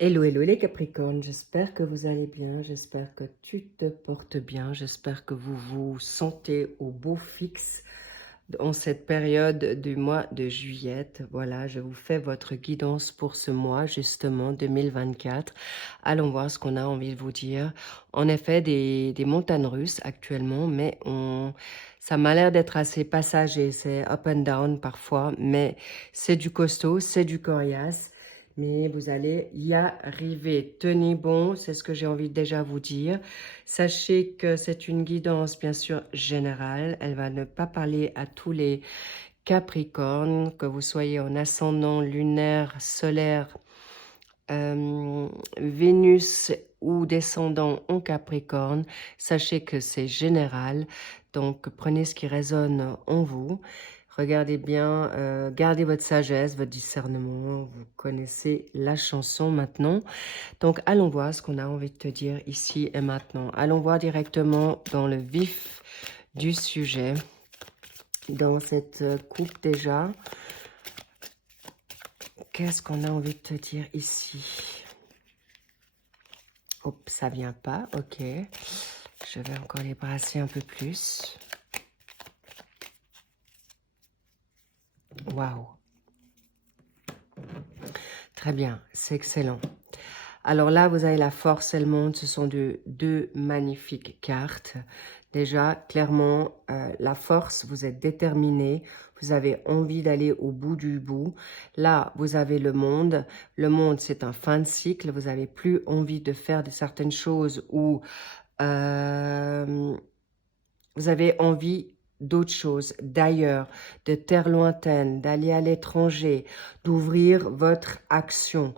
Hello, hello les Capricornes, j'espère que vous allez bien, j'espère que tu te portes bien, j'espère que vous vous sentez au beau fixe en cette période du mois de juillet. Voilà, je vous fais votre guidance pour ce mois, justement, 2024. Allons voir ce qu'on a envie de vous dire. En effet, des montagnes russes actuellement, mais ça m'a l'air d'être assez passager, c'est up and down parfois, mais c'est du costaud, c'est du coriace. Mais vous allez y arriver. Tenez bon, c'est ce que j'ai envie de déjà vous dire. Sachez que c'est une guidance, bien sûr, générale. Elle va ne pas parler à tous les Capricornes, que vous soyez en ascendant lunaire, solaire, Vénus ou descendant en Capricorne. Sachez que c'est général. Donc, prenez ce qui résonne en vous. Regardez bien, gardez votre sagesse, votre discernement. Vous connaissez la chanson maintenant. Donc, allons voir ce qu'on a envie de te dire ici et maintenant. Allons voir directement dans le vif du sujet. Dans cette coupe déjà, qu'est-ce qu'on a envie de te dire ici? Hop, ça vient pas, ok. Je vais encore les brasser un peu plus. Waouh. Très bien, c'est excellent. Alors là, vous avez la force et le monde. Ce sont deux magnifiques cartes. Déjà, clairement, la force, vous êtes déterminé. Vous avez envie d'aller au bout du bout. Là, vous avez le monde. Le monde, c'est un fin de cycle. Vous n'avez plus envie de faire de certaines choses ou vous avez envie d'autres choses, d'ailleurs, de terres lointaines, d'aller à l'étranger, d'ouvrir votre action.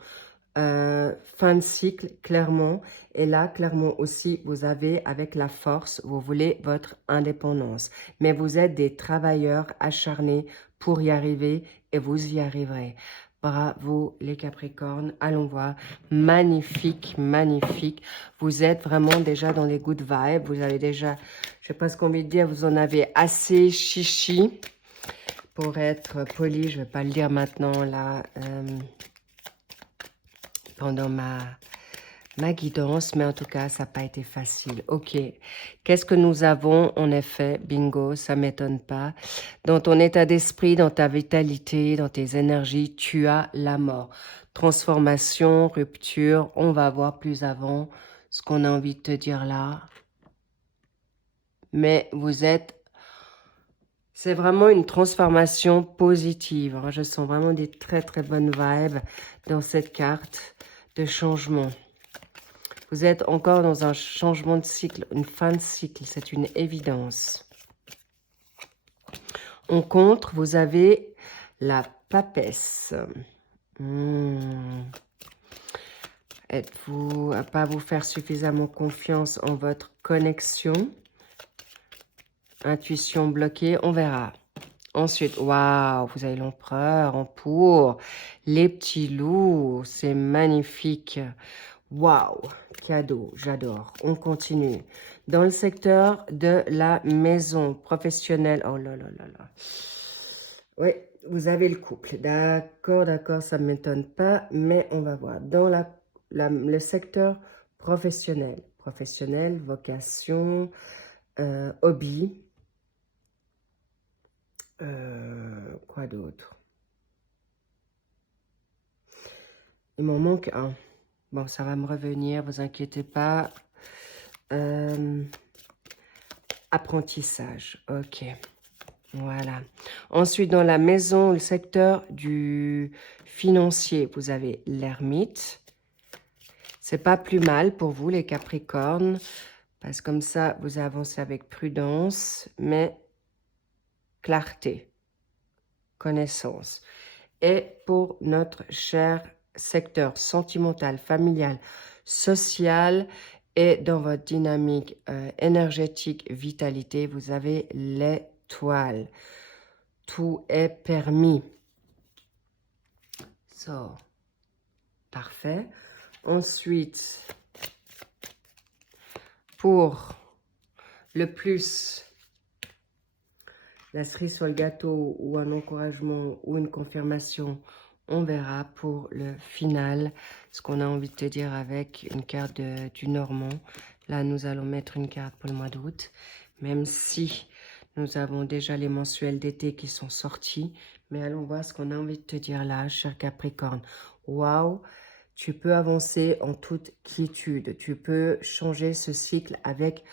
Fin de cycle, clairement. Et là, clairement aussi, vous avez avec la force, vous voulez votre indépendance. Mais vous êtes des travailleurs acharnés pour y arriver et vous y arriverez. Bravo les Capricornes, allons voir. Magnifique, magnifique. Vous êtes vraiment déjà dans les good vibes. Vous avez déjà, je sais pas ce qu'on veut dire, vous en avez assez chichi. Pour être poli, je vais pas le dire maintenant là. Pendant ma guidance, mais en tout cas, ça n'a pas été facile. Ok, qu'est-ce que nous avons en effet? Bingo, ça ne m'étonne pas. Dans ton état d'esprit, dans ta vitalité, dans tes énergies, tu as la mort. Transformation, rupture, on va voir plus avant ce qu'on a envie de te dire là. Mais vous êtes... C'est vraiment une transformation positive. Hein. Je sens vraiment des très très bonnes vibes dans cette carte de changement. Vous êtes encore dans un changement de cycle, une fin de cycle, c'est une évidence. En contre, vous avez la papesse. Êtes-vous à pas vous faire suffisamment confiance en votre connexion? Intuition bloquée, on verra. Ensuite, waouh, vous avez l'empereur en pour. Les petits loups, c'est magnifique. Waouh, cadeau, j'adore. On continue. Dans le secteur de la maison professionnelle. Oh là là là là. Oui, vous avez le couple. D'accord, d'accord, ça ne m'étonne pas, mais on va voir. Dans le secteur professionnel. Professionnel, vocation, hobby. Quoi d'autre? Il m'en manque un. Bon, ça va me revenir, vous inquiétez pas. Apprentissage, ok. Voilà. Ensuite, dans la maison, le secteur du financier, vous avez l'ermite. C'est pas plus mal pour vous, les Capricornes, parce que comme ça, vous avancez avec prudence, mais clarté, connaissance. Et pour notre cher secteur sentimental, familial, social et dans votre dynamique énergétique, vitalité, vous avez l'étoile. Tout est permis. So, parfait. Ensuite, pour le plus, la cerise sur le gâteau ou un encouragement ou une confirmation, On verra pour le final ce qu'on a envie de te dire avec une carte du Normand. Là, nous allons mettre une carte pour le mois d'août, même si nous avons déjà les mensuels d'été qui sont sortis. Mais allons voir ce qu'on a envie de te dire là, cher Capricorne. Waouh, tu peux avancer en toute quiétude. Tu peux changer ce cycle avec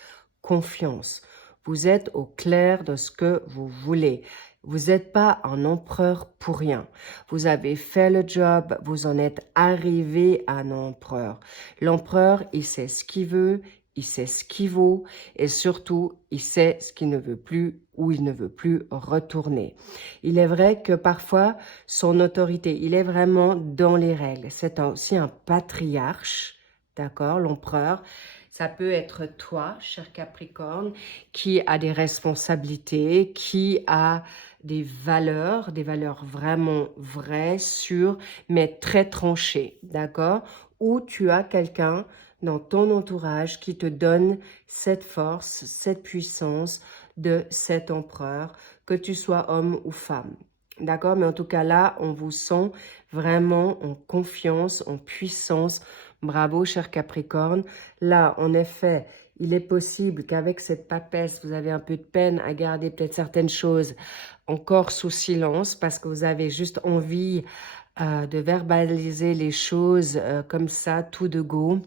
confiance. Vous êtes au clair de ce que vous voulez. Vous n'êtes pas un empereur pour rien. Vous avez fait le job, vous en êtes arrivé à un empereur. L'empereur, il sait ce qu'il veut, il sait ce qu'il vaut et surtout, il sait ce qu'il ne veut plus ou il ne veut plus retourner. Il est vrai que parfois, son autorité, il est vraiment dans les règles. C'est aussi un patriarche, d'accord, l'empereur. Ça peut être toi, cher Capricorne, qui a des responsabilités, qui a des valeurs vraiment vraies, sûres, mais très tranchées, d'accord? Ou tu as quelqu'un dans ton entourage qui te donne cette force, cette puissance de cet empereur, que tu sois homme ou femme. D'accord? Mais en tout cas là, on vous sent vraiment en confiance, en puissance. Bravo, cher Capricorne. Là, en effet, il est possible qu'avec cette papesse, vous avez un peu de peine à garder peut-être certaines choses encore sous silence parce que vous avez juste envie de verbaliser les choses comme ça, tout de go.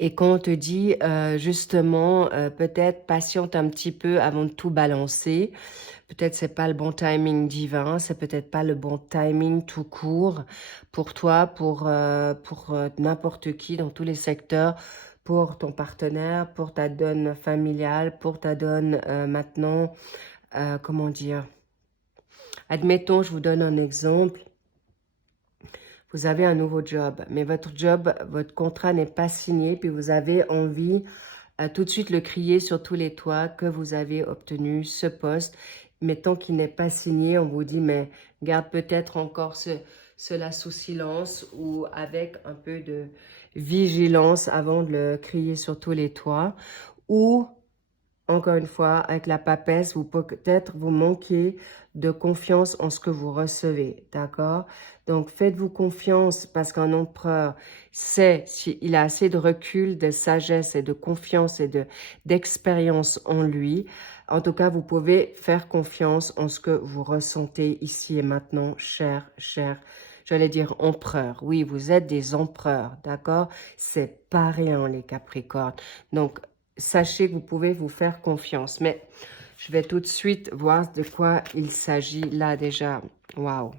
Et quand on te dit justement, peut-être patiente un petit peu avant de tout balancer, peut-être c'est pas le bon timing divin, c'est peut-être pas le bon timing tout court pour toi, pour n'importe qui dans tous les secteurs, pour ton partenaire, pour ta donne familiale, pour ta donne maintenant, comment dire, admettons, je vous donne un exemple. Vous avez un nouveau job, mais votre job, votre contrat n'est pas signé, puis vous avez envie tout de suite le crier sur tous les toits que vous avez obtenu ce poste. Mais tant qu'il n'est pas signé, on vous dit, mais garde peut-être encore cela sous silence ou avec un peu de vigilance avant de le crier sur tous les toits. Ou encore une fois, avec la papesse, vous peut-être vous manquez de confiance en ce que vous recevez, d'accord? Donc, faites-vous confiance parce qu'un empereur sait s'il a assez de recul, de sagesse et de confiance et d'expérience en lui. En tout cas, vous pouvez faire confiance en ce que vous ressentez ici et maintenant, j'allais dire empereur. Oui, vous êtes des empereurs, d'accord? C'est pas rien, les Capricornes. Donc, sachez que vous pouvez vous faire confiance. Mais je vais tout de suite voir de quoi il s'agit là déjà. Waouh.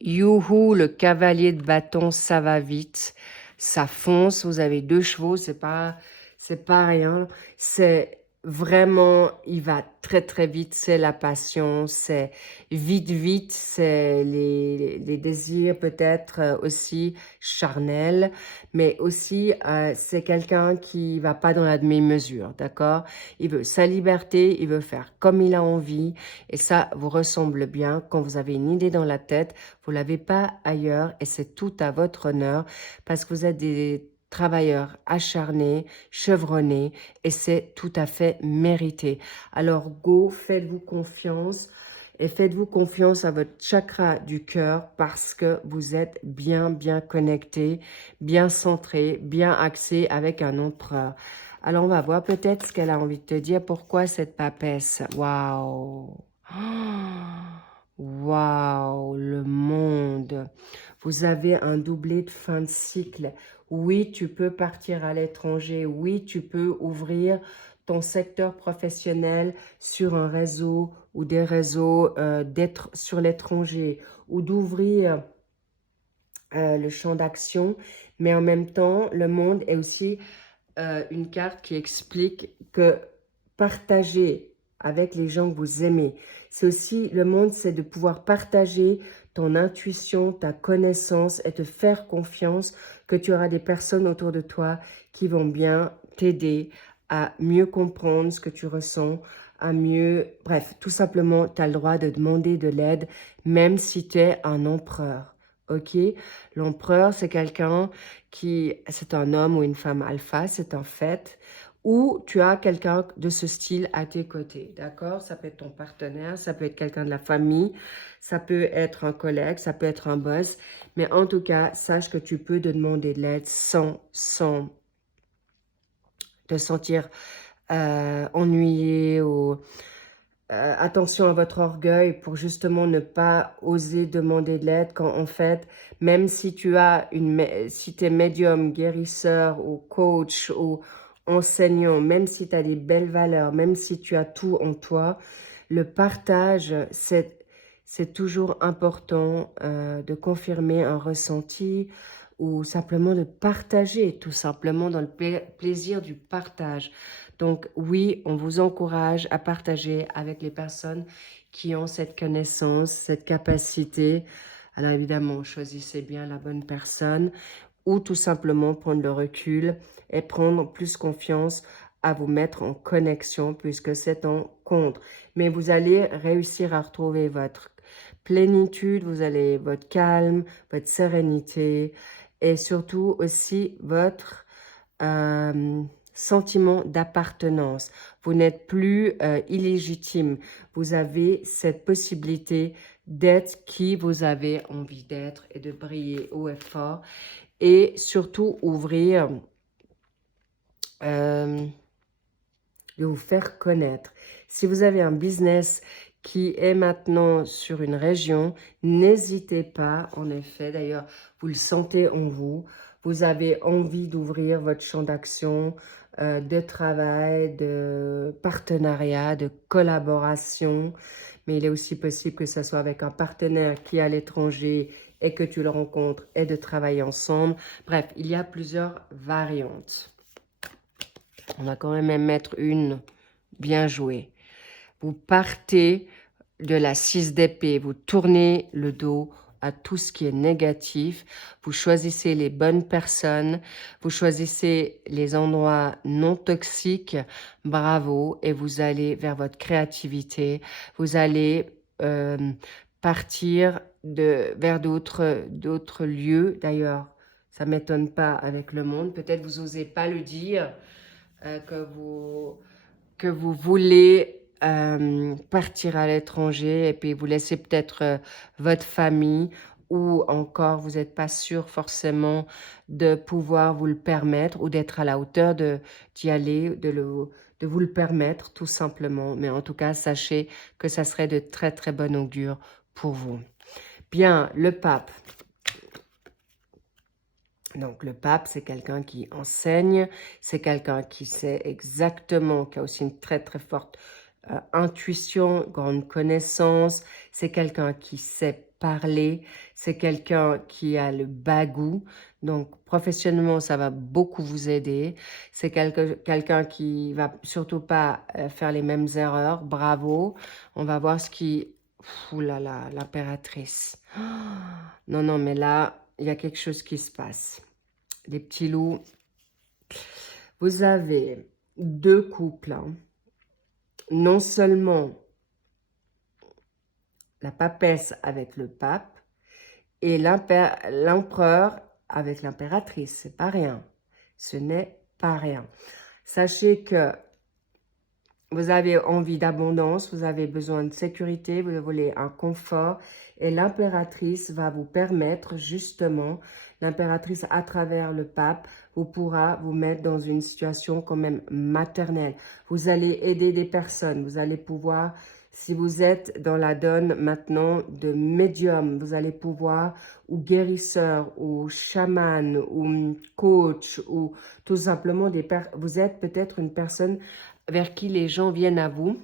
Youhou, le cavalier de bâton, ça va vite. Ça fonce. Vous avez 2 chevaux. C'est pas rien. C'est vraiment, il va très très vite. C'est la passion. C'est vite. C'est les désirs peut-être aussi charnels. Mais aussi, c'est quelqu'un qui va pas dans la demi-mesure. D'accord? Il veut sa liberté. Il veut faire comme il a envie. Et ça vous ressemble bien. Quand vous avez une idée dans la tête, vous ne l'avez pas ailleurs et c'est tout à votre honneur parce que vous êtes des travailleurs acharnés, chevronnés et c'est tout à fait mérité. Alors go, faites-vous confiance et faites-vous confiance à votre chakra du cœur parce que vous êtes bien connecté, bien centré, bien axé avec un empereur. Alors on va voir peut-être ce qu'elle a envie de te dire. Pourquoi cette papesse? Waouh! Waouh, le monde. Vous avez un doublé de fin de cycle. Oui, tu peux partir à l'étranger. Oui, tu peux ouvrir ton secteur professionnel sur un réseau ou des réseaux d'être sur l'étranger ou d'ouvrir le champ d'action. Mais en même temps, le monde est aussi une carte qui explique que partager avec les gens que vous aimez, c'est aussi, le monde, c'est de pouvoir partager ton intuition, ta connaissance et te faire confiance que tu auras des personnes autour de toi qui vont bien t'aider à mieux comprendre ce que tu ressens, à mieux... Bref, tout simplement, tu as le droit de demander de l'aide, même si tu es un empereur. Ok, l'empereur, c'est quelqu'un qui, c'est un homme ou une femme alpha, c'est un fait, ou tu as quelqu'un de ce style à tes côtés, d'accord? Ça peut être ton partenaire, ça peut être quelqu'un de la famille, ça peut être un collègue, ça peut être un boss, mais en tout cas, sache que tu peux demander de l'aide sans te sentir ennuyé ou attention à votre orgueil pour justement ne pas oser demander de l'aide quand en fait, même si tu as si tu es médium, guérisseur ou coach ou enseignant, même si tu as des belles valeurs, même si tu as tout en toi, le partage, c'est toujours important de confirmer un ressenti ou simplement de partager, tout simplement dans le plaisir du partage. Donc oui, on vous encourage à partager avec les personnes qui ont cette connaissance, cette capacité. Alors évidemment, choisissez bien la bonne personne ou tout simplement prendre le recul et prendre plus confiance à vous mettre en connexion puisque c'est en compte. Mais vous allez réussir à retrouver votre plénitude, vous allez votre calme, votre sérénité et surtout aussi votre sentiment d'appartenance. Vous n'êtes plus illégitime. Vous avez cette possibilité d'être qui vous avez envie d'être et de briller haut et fort. Et surtout ouvrir, de vous faire connaître. Si vous avez un business qui est maintenant sur une région, n'hésitez pas, en effet, d'ailleurs, vous le sentez en vous, vous avez envie d'ouvrir votre champ d'action, de travail, de partenariat, de collaboration, mais il est aussi possible que ce soit avec un partenaire qui est à l'étranger et que tu le rencontres et de travailler ensemble. Bref, il y a plusieurs variantes. On va quand même mettre une bien jouée. Vous partez de la 6 d'épée, vous tournez le dos à tout ce qui est négatif, vous choisissez les bonnes personnes, vous choisissez les endroits non toxiques, bravo, et vous allez vers votre créativité, vous allez partir vers d'autres lieux, d'ailleurs, ça ne m'étonne pas avec le monde, peut-être vous n'osez pas le dire, que vous voulez partir à l'étranger et puis vous laissez peut-être votre famille ou encore vous n'êtes pas sûr forcément de pouvoir vous le permettre ou d'être à la hauteur d'y aller, de vous le permettre tout simplement. Mais en tout cas, sachez que ça serait de très très bon augure pour vous. Bien, le pape. Donc, le pape, c'est quelqu'un qui enseigne, c'est quelqu'un qui sait exactement, qui a aussi une très, très forte intuition, grande connaissance, c'est quelqu'un qui sait parler, c'est quelqu'un qui a le bagou. Donc, professionnellement, ça va beaucoup vous aider. C'est quelqu'un qui va surtout pas faire les mêmes erreurs. Bravo. On va voir ce qui... Ouh là là, l'impératrice. Non, non, mais là, il y a quelque chose qui se passe. Les petits loups. Vous avez deux couples. Hein. Non seulement la papesse avec le pape et l'empereur avec l'impératrice. C'est pas rien. Ce n'est pas rien. Sachez que vous avez envie d'abondance, vous avez besoin de sécurité, vous voulez un confort et l'impératrice va vous permettre justement, l'impératrice à travers le pape, vous pourra vous mettre dans une situation quand même maternelle. Vous allez aider des personnes, vous allez pouvoir, si vous êtes dans la donne maintenant de médium, vous allez pouvoir, ou guérisseur, ou chaman, ou coach, ou tout simplement vous êtes peut-être une personne vers qui les gens viennent à vous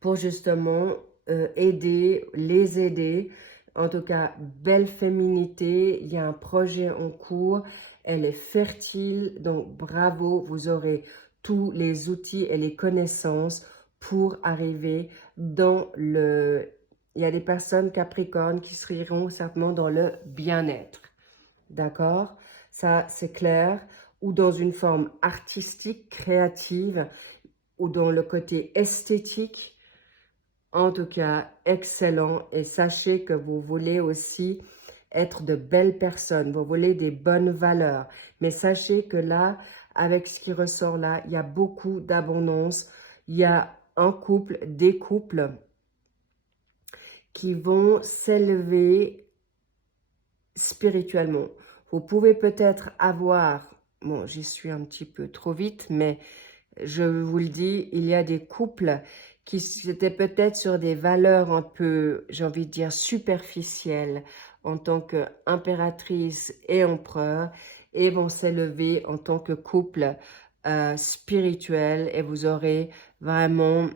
pour justement les aider. En tout cas, belle féminité, il y a un projet en cours, elle est fertile, donc bravo, vous aurez tous les outils et les connaissances pour arriver dans le... Il y a des personnes capricornes qui seront certainement dans le bien-être, d'accord? Ça, c'est clair. Ou dans une forme artistique, créative, ou dans le côté esthétique. En tout cas, excellent. Et sachez que vous voulez aussi être de belles personnes. Vous voulez des bonnes valeurs. Mais sachez que là, avec ce qui ressort là. Il y a beaucoup d'abondance. Il y a un couple, des couples qui vont s'élever spirituellement. Vous pouvez peut-être avoir, bon, j'y suis un petit peu trop vite, mais je vous le dis, il y a des couples qui étaient peut-être sur des valeurs un peu, j'ai envie de dire, superficielles en tant qu'impératrice et empereur et vont s'élever en tant que couple spirituel et vous aurez vraiment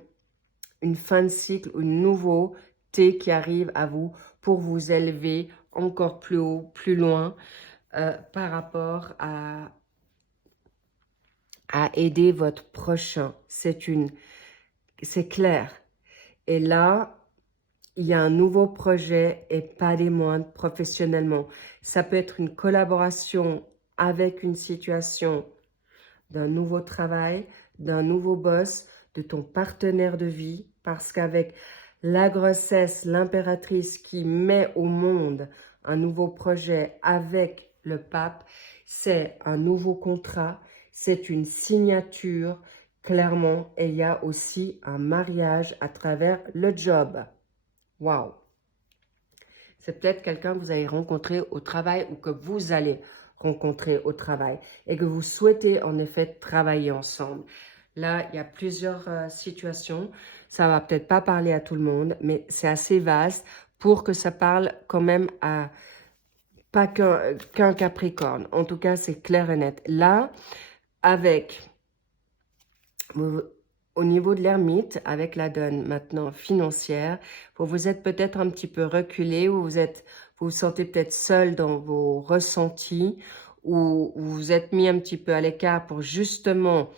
une fin de cycle, une nouveauté qui arrive à vous pour vous élever encore plus haut, plus loin par rapport à aider votre prochain. C'est clair. Et là, il y a un nouveau projet et pas des moindres professionnellement. Ça peut être une collaboration avec une situation d'un nouveau travail, d'un nouveau boss, de ton partenaire de vie, parce qu'avec la grossesse, l'impératrice qui met au monde un nouveau projet avec le pape, c'est un nouveau contrat, c'est une signature, clairement, et il y a aussi un mariage à travers le job. Waouh! C'est peut-être quelqu'un que vous avez rencontré au travail ou que vous allez rencontrer au travail et que vous souhaitez en effet travailler ensemble. Là, il y a plusieurs situations. Ça va peut-être pas parler à tout le monde, mais c'est assez vaste pour que ça parle quand même à pas qu'un Capricorne. En tout cas, c'est clair et net. Là, avec au niveau de l'ermite, avec la donne maintenant financière, vous vous êtes peut-être un petit peu reculé, ou vous vous sentez peut-être seul dans vos ressentis, ou vous vous êtes mis un petit peu à l'écart pour justement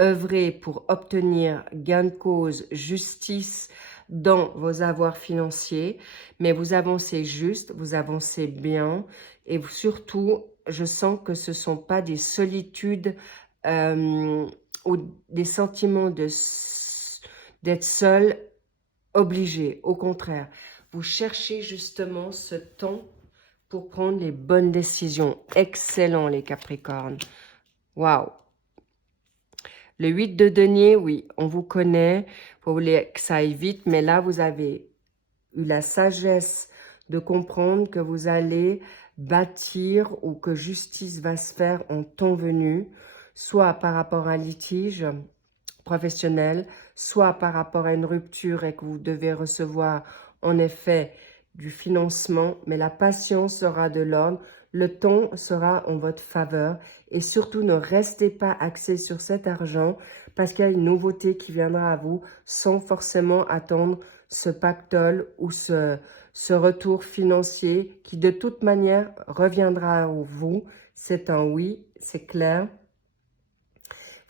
œuvrer pour obtenir gain de cause, justice dans vos avoirs financiers, mais vous avancez juste, vous avancez bien, et surtout, je sens que ce ne sont pas des solitudes ou des sentiments d'être seul, obligé. Au contraire, vous cherchez justement ce temps pour prendre les bonnes décisions. Excellent, les Capricornes. Waouh! Le 8 de denier, oui, on vous connaît. Vous voulez que ça aille vite, mais là, vous avez eu la sagesse de comprendre que vous allez bâtir ou que justice va se faire en temps venu, soit par rapport à un litige professionnel, soit par rapport à une rupture et que vous devez recevoir en effet du financement, mais la patience sera de l'ordre, le temps sera en votre faveur et surtout ne restez pas axé sur cet argent parce qu'il y a une nouveauté qui viendra à vous sans forcément attendre ce pactole ou ce retour financier qui de toute manière reviendra à vous. C'est un oui, c'est clair.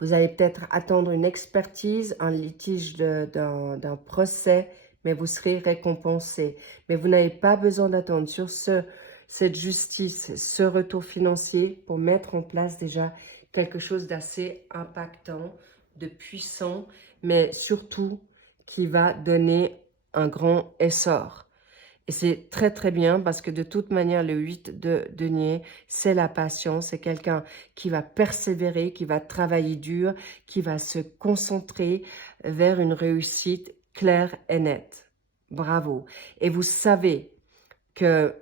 Vous allez peut-être attendre une expertise, un litige d'un procès, mais vous serez récompensé. Mais vous n'avez pas besoin d'attendre sur cette justice, ce retour financier pour mettre en place déjà quelque chose d'assez impactant, de puissant, mais surtout qui va donner un grand essor. Et c'est très très bien parce que de toute manière, le 8 de denier, c'est la patience. C'est quelqu'un qui va persévérer, qui va travailler dur, qui va se concentrer vers une réussite claire et nette. Bravo. Et vous savez que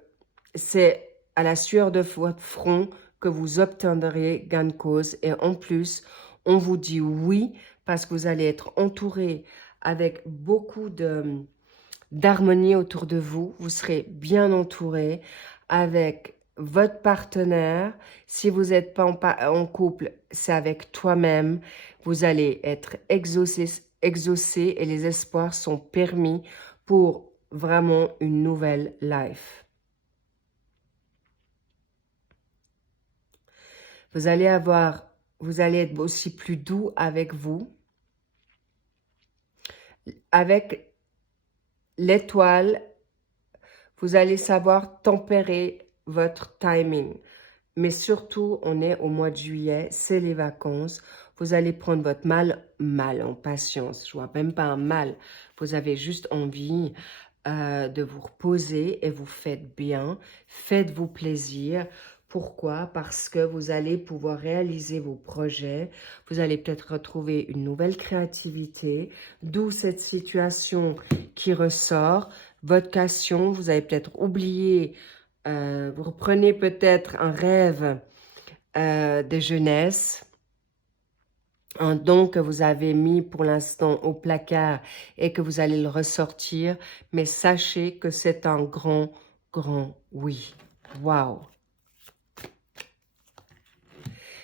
c'est à la sueur de votre front que vous obtiendrez gain de cause. Et en plus, on vous dit oui parce que vous allez être entouré avec beaucoup d'harmonie autour de vous. Vous serez bien entouré avec votre partenaire. Si vous n'êtes pas en couple, c'est avec toi-même. Vous allez être exaucé et les espoirs sont permis pour vraiment une nouvelle life. Vous allez être aussi plus doux avec vous. Avec l'étoile, vous allez savoir tempérer votre timing. Mais surtout, on est au mois de juillet, c'est les vacances. Vous allez prendre votre mal en patience. Je vois même pas un mal. Vous avez juste envie de vous reposer et vous faites bien. Faites-vous plaisir Pourquoi? Parce que vous allez pouvoir réaliser vos projets, vous allez peut-être retrouver une nouvelle créativité, d'où cette situation qui ressort, votre passion, vous avez peut-être oublié, vous reprenez peut-être un rêve de jeunesse, un don que vous avez mis pour l'instant au placard et que vous allez le ressortir, mais sachez que c'est un grand, grand oui. Waouh!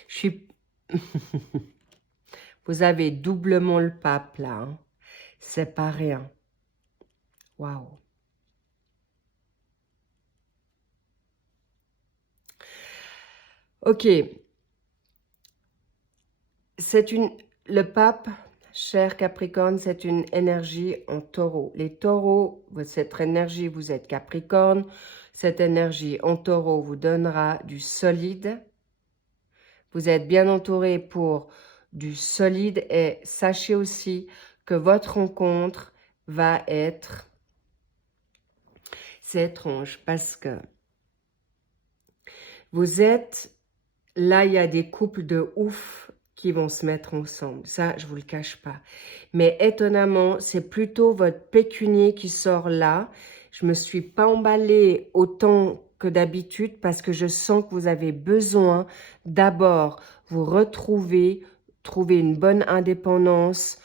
Je suis... Vous avez doublement le pape là. Hein. C'est pas rien. Waouh. Ok. Le pape, cher Capricorne, c'est une énergie en taureau. Les taureaux, cette énergie, vous êtes Capricorne. Cette énergie en taureau vous donnera du solide. Vous êtes bien entouré pour du solide et sachez aussi que votre rencontre va être... C'est étrange parce que vous êtes... Là, il y a des couples de ouf qui vont se mettre ensemble. Ça, je ne vous le cache pas. Mais étonnamment, c'est plutôt votre pécunier qui sort là. Je ne me suis pas emballée autant que d'habitude parce que je sens que vous avez besoin d'abord vous retrouver, trouver une bonne indépendance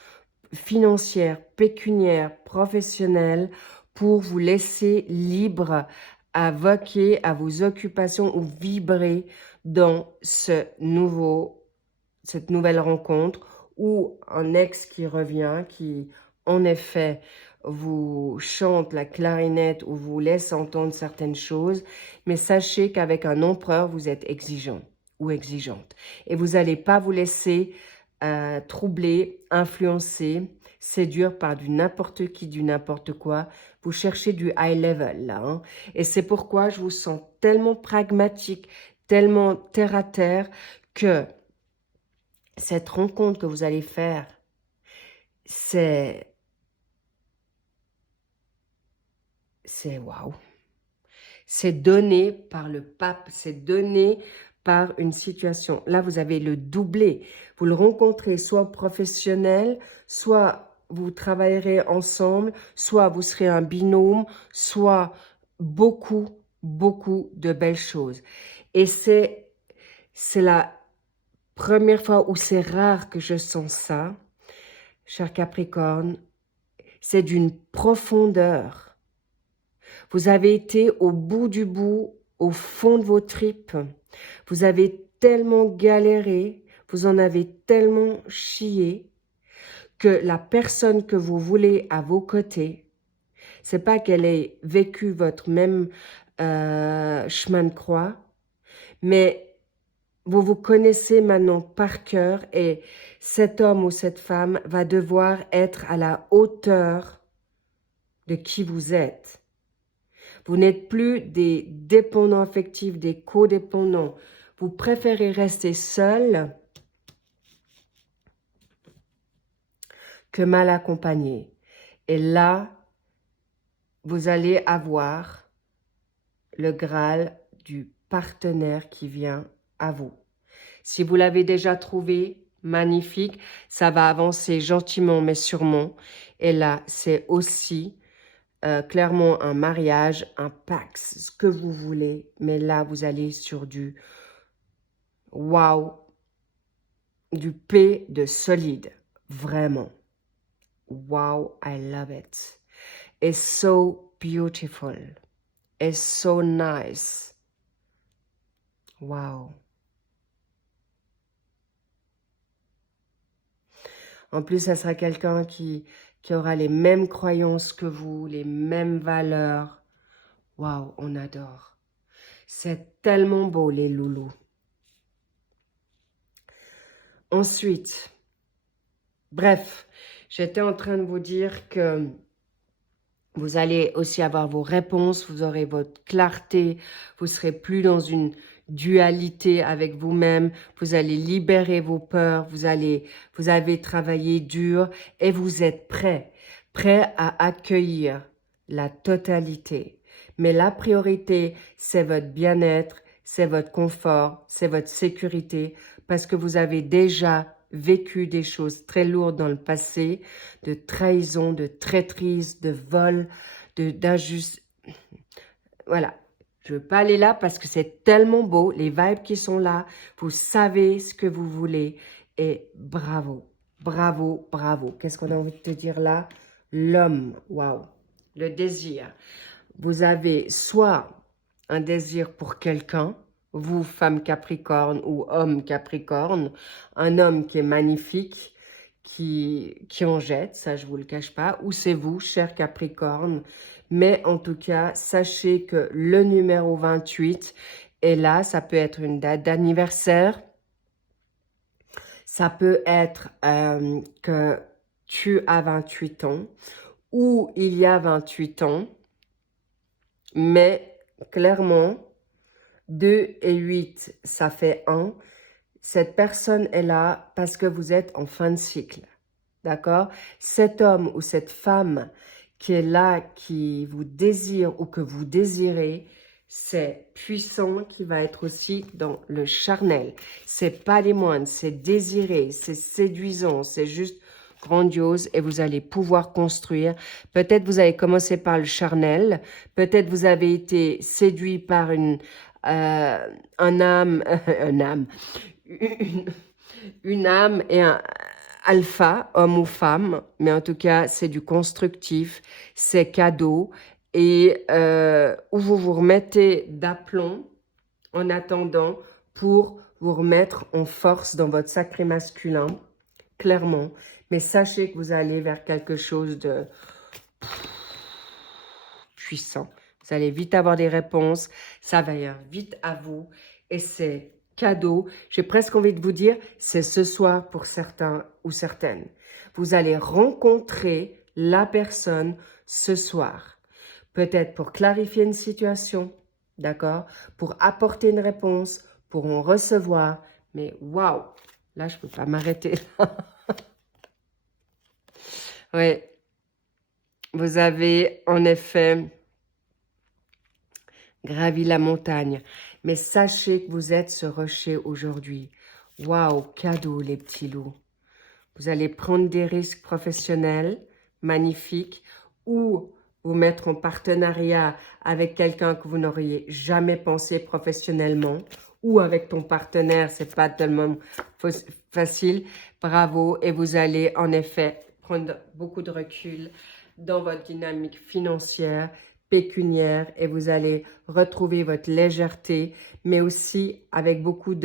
financière, pécuniaire, professionnelle pour vous laisser libre à voquer à vos occupations ou vibrer dans cette nouvelle rencontre ou un ex qui revient, qui en effet vous chante la clarinette ou vous laisse entendre certaines choses, mais sachez qu'avec un empereur, vous êtes exigeant ou exigeante. Et vous n'allez pas vous laisser troubler, influencer, séduire par du n'importe qui, du n'importe quoi. Vous cherchez du high level là. Hein. Et c'est pourquoi je vous sens tellement pragmatique, tellement terre à terre que cette rencontre que vous allez faire, c'est waouh. C'est donné par le pape, c'est donné par une situation. Là, vous avez le doublé. Vous le rencontrez soit professionnel, soit vous travaillerez ensemble, soit vous serez un binôme, soit beaucoup, beaucoup de belles choses. Et c'est la première fois où c'est rare que je sens ça, cher Capricorne, c'est d'une profondeur. Vous avez été au bout du bout, au fond de vos tripes. Vous avez tellement galéré, vous en avez tellement chié que la personne que vous voulez à vos côtés, c'est pas qu'elle ait vécu votre même chemin de croix, mais vous vous connaissez maintenant par cœur et cet homme ou cette femme va devoir être à la hauteur de qui vous êtes. Vous n'êtes plus des dépendants affectifs, des codépendants. Vous préférez rester seul que mal accompagné. Et là, vous allez avoir le Graal du partenaire qui vient à vous. Si vous l'avez déjà trouvé, magnifique, ça va avancer gentiment mais sûrement. Et là, c'est aussi clairement un mariage, un pax, ce que vous voulez. Mais là, vous allez sur du wow, du P de solide, vraiment. Wow, I love it. It's so beautiful. It's so nice. Wow. En plus, ça sera quelqu'un qui aura les mêmes croyances que vous, les mêmes valeurs. Waouh, on adore. C'est tellement beau, les loulous. Ensuite, bref, j'étais en train de vous dire que vous allez aussi avoir vos réponses, vous aurez votre clarté, vous serez plus dans une dualité avec vous-même, vous allez libérer vos peurs, vous avez travaillé dur et vous êtes prêt à accueillir la totalité. Mais la priorité, c'est votre bien-être, c'est votre confort, c'est votre sécurité, parce que vous avez déjà vécu des choses très lourdes dans le passé, de trahison, de traîtrise, de vol, d'injustice. Voilà. Je ne veux pas aller là parce que c'est tellement beau, les vibes qui sont là, vous savez ce que vous voulez et bravo, bravo, bravo. Qu'est-ce qu'on a envie de te dire là? L'homme, waouh, le désir. Vous avez soit un désir pour quelqu'un, vous, femme Capricorne ou homme Capricorne, un homme qui est magnifique, qui en jette, ça je vous le cache pas, ou c'est vous, cher Capricorne, mais en tout cas, sachez que le numéro 28 est là, ça peut être une date d'anniversaire, ça peut être que tu as 28 ans, ou il y a 28 ans, mais clairement, 2 et 8, ça fait 1. Cette personne est là parce que vous êtes en fin de cycle. D'accord? Cet homme ou cette femme qui est là, qui vous désire ou que vous désirez, c'est puissant, qui va être aussi dans le charnel. C'est pas les moindres, c'est désiré, c'est séduisant, c'est juste grandiose et vous allez pouvoir construire. Peut-être vous avez commencé par le charnel, peut-être vous avez été séduit par un âme, une âme et un alpha, homme ou femme, mais en tout cas, c'est du constructif, c'est cadeau, et où vous vous remettez d'aplomb en attendant pour vous remettre en force dans votre sacré masculin, clairement. Mais sachez que vous allez vers quelque chose de puissant. Vous allez vite avoir des réponses, ça va aller vite à vous, et c'est cadeau. J'ai presque envie de vous dire, c'est ce soir pour certains ou certaines. Vous allez rencontrer la personne ce soir. Peut-être pour clarifier une situation, d'accord? Pour apporter une réponse, pour en recevoir. Mais waouh! Là, je ne peux pas m'arrêter. Oui, vous avez en effet gravi la montagne. Mais sachez que vous êtes ce rocher aujourd'hui. Waouh, cadeau les petits loups. Vous allez prendre des risques professionnels magnifiques ou vous mettre en partenariat avec quelqu'un que vous n'auriez jamais pensé professionnellement ou avec ton partenaire, c'est pas tellement facile. Bravo, et vous allez en effet prendre beaucoup de recul dans votre dynamique financière, pécuniaire, et vous allez retrouver votre légèreté, mais aussi avec beaucoup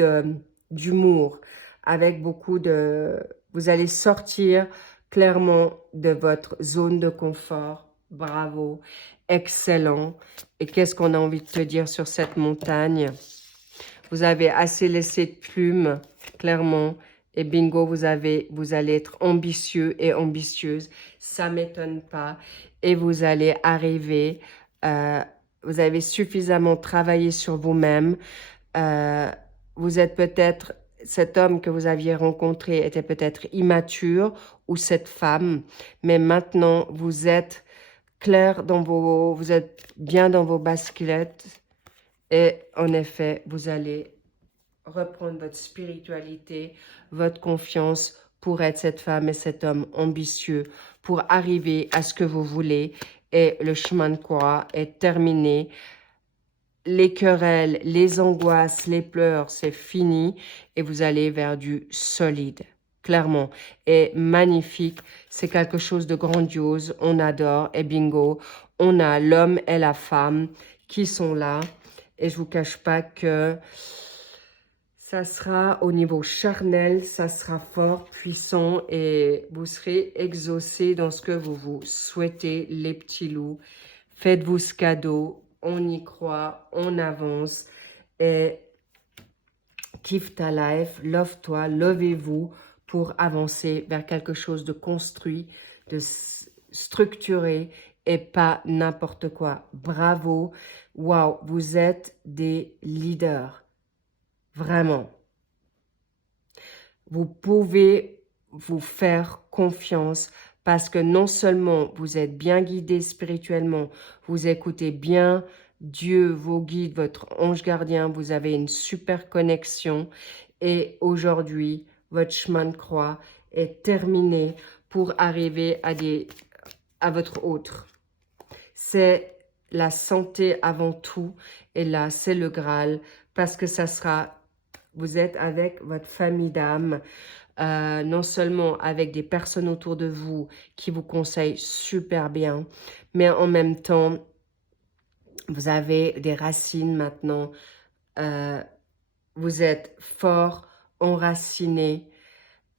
d'humour, avec beaucoup de... Vous allez sortir clairement de votre zone de confort. Bravo, excellent. Et qu'est-ce qu'on a envie de te dire sur cette montagne? Vous avez assez laissé de plumes, clairement. Et bingo, vous allez être ambitieux et ambitieuse. Ça ne m'étonne pas. Et vous allez arriver, vous avez suffisamment travaillé sur vous-même. Vous êtes peut-être, cet homme que vous aviez rencontré était peut-être immature, ou cette femme. Mais maintenant, vous êtes clair dans vous êtes bien dans vos baskets. Et en effet, vous allez reprendre votre spiritualité, votre confiance pour être cette femme et cet homme ambitieux, pour arriver à ce que vous voulez. Et le chemin de croix est terminé. Les querelles, les angoisses, les pleurs, c'est fini. Et vous allez vers du solide, clairement. Et magnifique, c'est quelque chose de grandiose. On adore. Et bingo, on a l'homme et la femme qui sont là. Et je ne vous cache pas que ça sera au niveau charnel, ça sera fort, puissant, et vous serez exaucés dans ce que vous vous souhaitez, les petits loups. Faites-vous ce cadeau, on y croit, on avance, et kiffe ta life, love-toi, lovez-vous pour avancer vers quelque chose de construit, de structuré, et pas n'importe quoi. Bravo, waouh, vous êtes des leaders. Vraiment. Vous pouvez vous faire confiance parce que non seulement vous êtes bien guidé spirituellement, vous écoutez bien Dieu, vos guides, votre ange gardien, vous avez une super connexion. Et aujourd'hui, votre chemin de croix est terminé pour arriver à votre autre. C'est la santé avant tout. Et là, c'est le Graal parce que ça sera... Vous êtes avec votre famille d'âme, non seulement avec des personnes autour de vous qui vous conseillent super bien, mais en même temps, vous avez des racines maintenant. Vous êtes fort, enraciné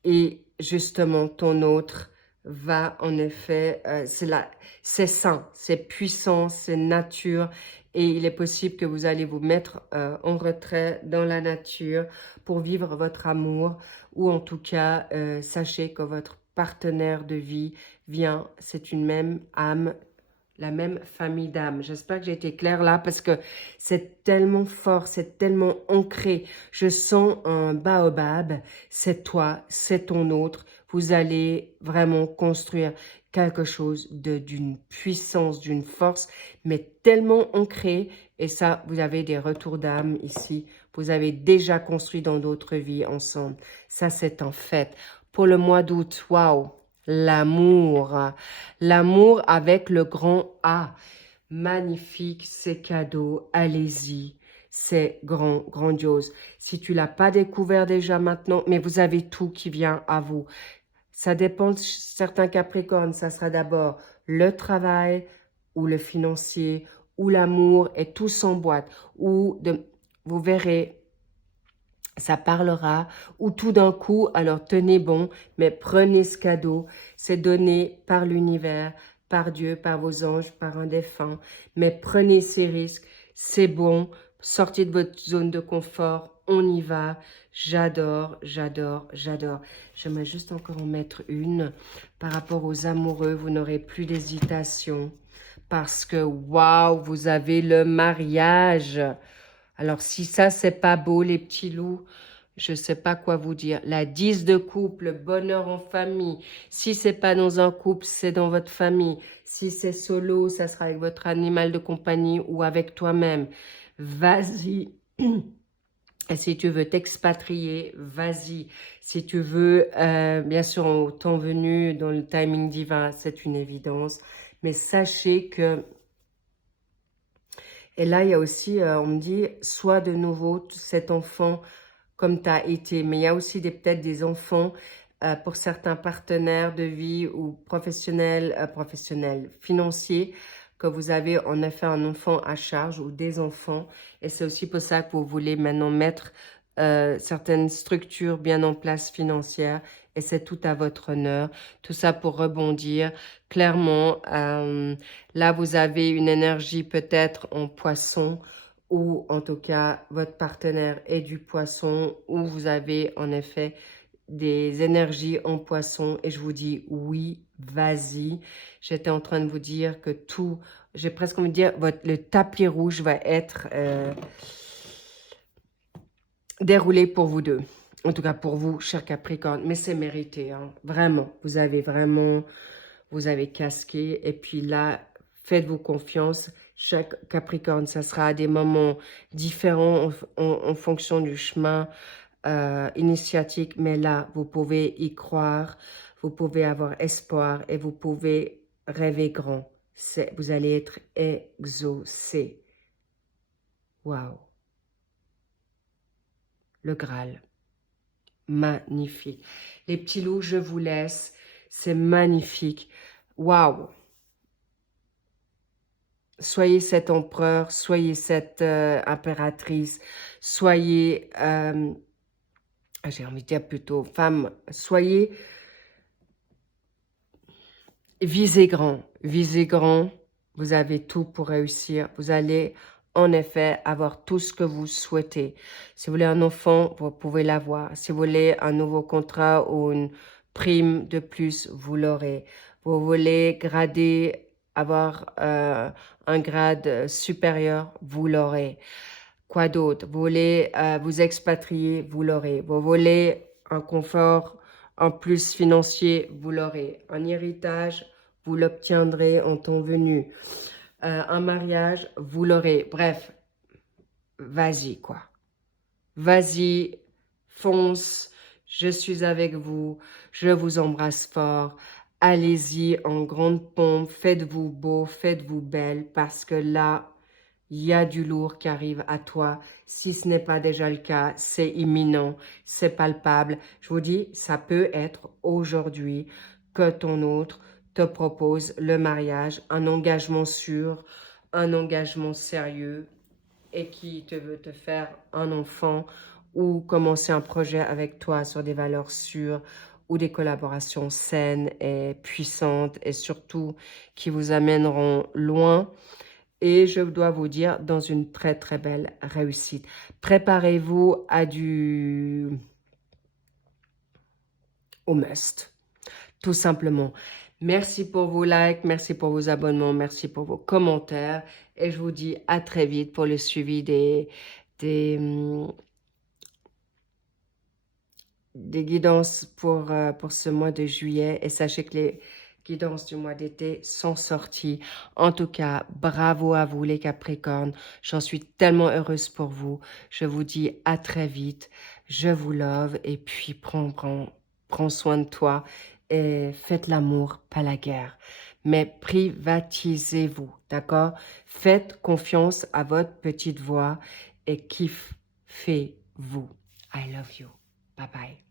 et justement ton autre va en effet, c'est sain, c'est puissant, c'est nature et il est possible que vous allez vous mettre en retrait dans la nature pour vivre votre amour ou en tout cas, sachez que votre partenaire de vie vient, c'est une même âme, la même famille d'âmes. J'espère que j'ai été claire là parce que c'est tellement fort, c'est tellement ancré. Je sens un baobab, c'est toi, c'est ton autre. Vous allez vraiment construire quelque chose d'une puissance, d'une force, mais tellement ancré. Et ça, vous avez des retours d'âme ici. Vous avez déjà construit dans d'autres vies ensemble. Ça, c'est un fait. Pour le mois d'août, waouh! L'amour, l'amour avec le grand A. Magnifique, c'est cadeau, allez-y, c'est grandiose. Si tu l'as pas découvert déjà maintenant, mais vous avez tout qui vient à vous. Ça dépend de certains Capricornes, ça sera d'abord le travail ou le financier ou l'amour et tout s'emboîte. Vous verrez, ça parlera, ou tout d'un coup, alors tenez bon, mais prenez ce cadeau, c'est donné par l'univers, par Dieu, par vos anges, par un défunt, mais prenez ces risques, c'est bon, sortez de votre zone de confort, on y va, j'adore, j'adore, j'adore. J'aimerais juste encore en mettre une, par rapport aux amoureux, vous n'aurez plus d'hésitation, parce que, waouh, vous avez le mariage. Alors, si ça, c'est pas beau, les petits loups, je sais pas quoi vous dire. La 10 de couple, bonheur en famille. Si c'est pas dans un couple, c'est dans votre famille. Si c'est solo, ça sera avec votre animal de compagnie ou avec toi-même. Vas-y. Et si tu veux t'expatrier, vas-y. Si tu veux, bien sûr, au temps venu, dans le timing divin, c'est une évidence. Mais sachez que et là, il y a aussi, on me dit, sois de nouveau cet enfant comme tu as été. Mais il y a aussi peut-être des enfants pour certains partenaires de vie ou professionnels, financiers, que vous avez en effet un enfant à charge ou des enfants. Et c'est aussi pour ça que vous voulez maintenant mettre certaines structures bien en place financières. Et c'est tout à votre honneur. Tout ça pour rebondir. Clairement, là, vous avez une énergie peut-être en poisson ou en tout cas, votre partenaire est du poisson ou vous avez en effet des énergies en poisson et je vous dis oui, vas-y. J'étais en train de vous dire que tout, j'ai presque envie de dire, le tapis rouge va être déroulé pour vous deux. En tout cas pour vous, cher Capricorne, mais c'est mérité, hein. Vraiment. Vous avez casqué et puis là, faites-vous confiance. Chaque Capricorne, ça sera à des moments différents en fonction du chemin initiatique, mais là, vous pouvez y croire, vous pouvez avoir espoir et vous pouvez rêver grand. Vous allez être exaucé. Waouh! Le Graal. Magnifique. Les petits loups, je vous laisse. C'est magnifique. Waouh! Soyez cet empereur, soyez cette impératrice, soyez, j'ai envie de dire plutôt femme, soyez, visez grand, vous avez tout pour réussir, vous allez en effet avoir tout ce que vous souhaitez. Si vous voulez un enfant, vous pouvez l'avoir. Si vous voulez un nouveau contrat ou une prime de plus, vous l'aurez. Vous voulez avoir un grade supérieur, vous l'aurez. Quoi d'autre? Vous voulez vous expatrier, vous l'aurez. Vous voulez un confort en plus financier, vous l'aurez. Un héritage, vous l'obtiendrez en temps venu. un mariage, vous l'aurez. Bref, vas-y, quoi. Vas-y, fonce, je suis avec vous, je vous embrasse fort. Allez-y en grande pompe, faites-vous beau, faites-vous belle, parce que là, il y a du lourd qui arrive à toi. Si ce n'est pas déjà le cas, c'est imminent, c'est palpable. Je vous dis, ça peut être aujourd'hui que ton autre te propose le mariage, un engagement sûr, un engagement sérieux et qui te veut te faire un enfant ou commencer un projet avec toi sur des valeurs sûres ou des collaborations saines et puissantes et surtout qui vous amèneront loin. Et je dois vous dire, dans une très très belle réussite. Préparez-vous à au must, tout simplement. Merci pour vos likes, merci pour vos abonnements, merci pour vos commentaires. Et je vous dis à très vite pour le suivi des, hum, des guidances pour ce mois de juillet. Et sachez que les guidances du mois d'été sont sorties. En tout cas, bravo à vous les Capricornes. J'en suis tellement heureuse pour vous. Je vous dis à très vite. Je vous love et puis prends soin de toi et faites l'amour, pas la guerre. Mais privatisez-vous, d'accord? Faites confiance à votre petite voix et kiffez-vous. I love you. Bye bye.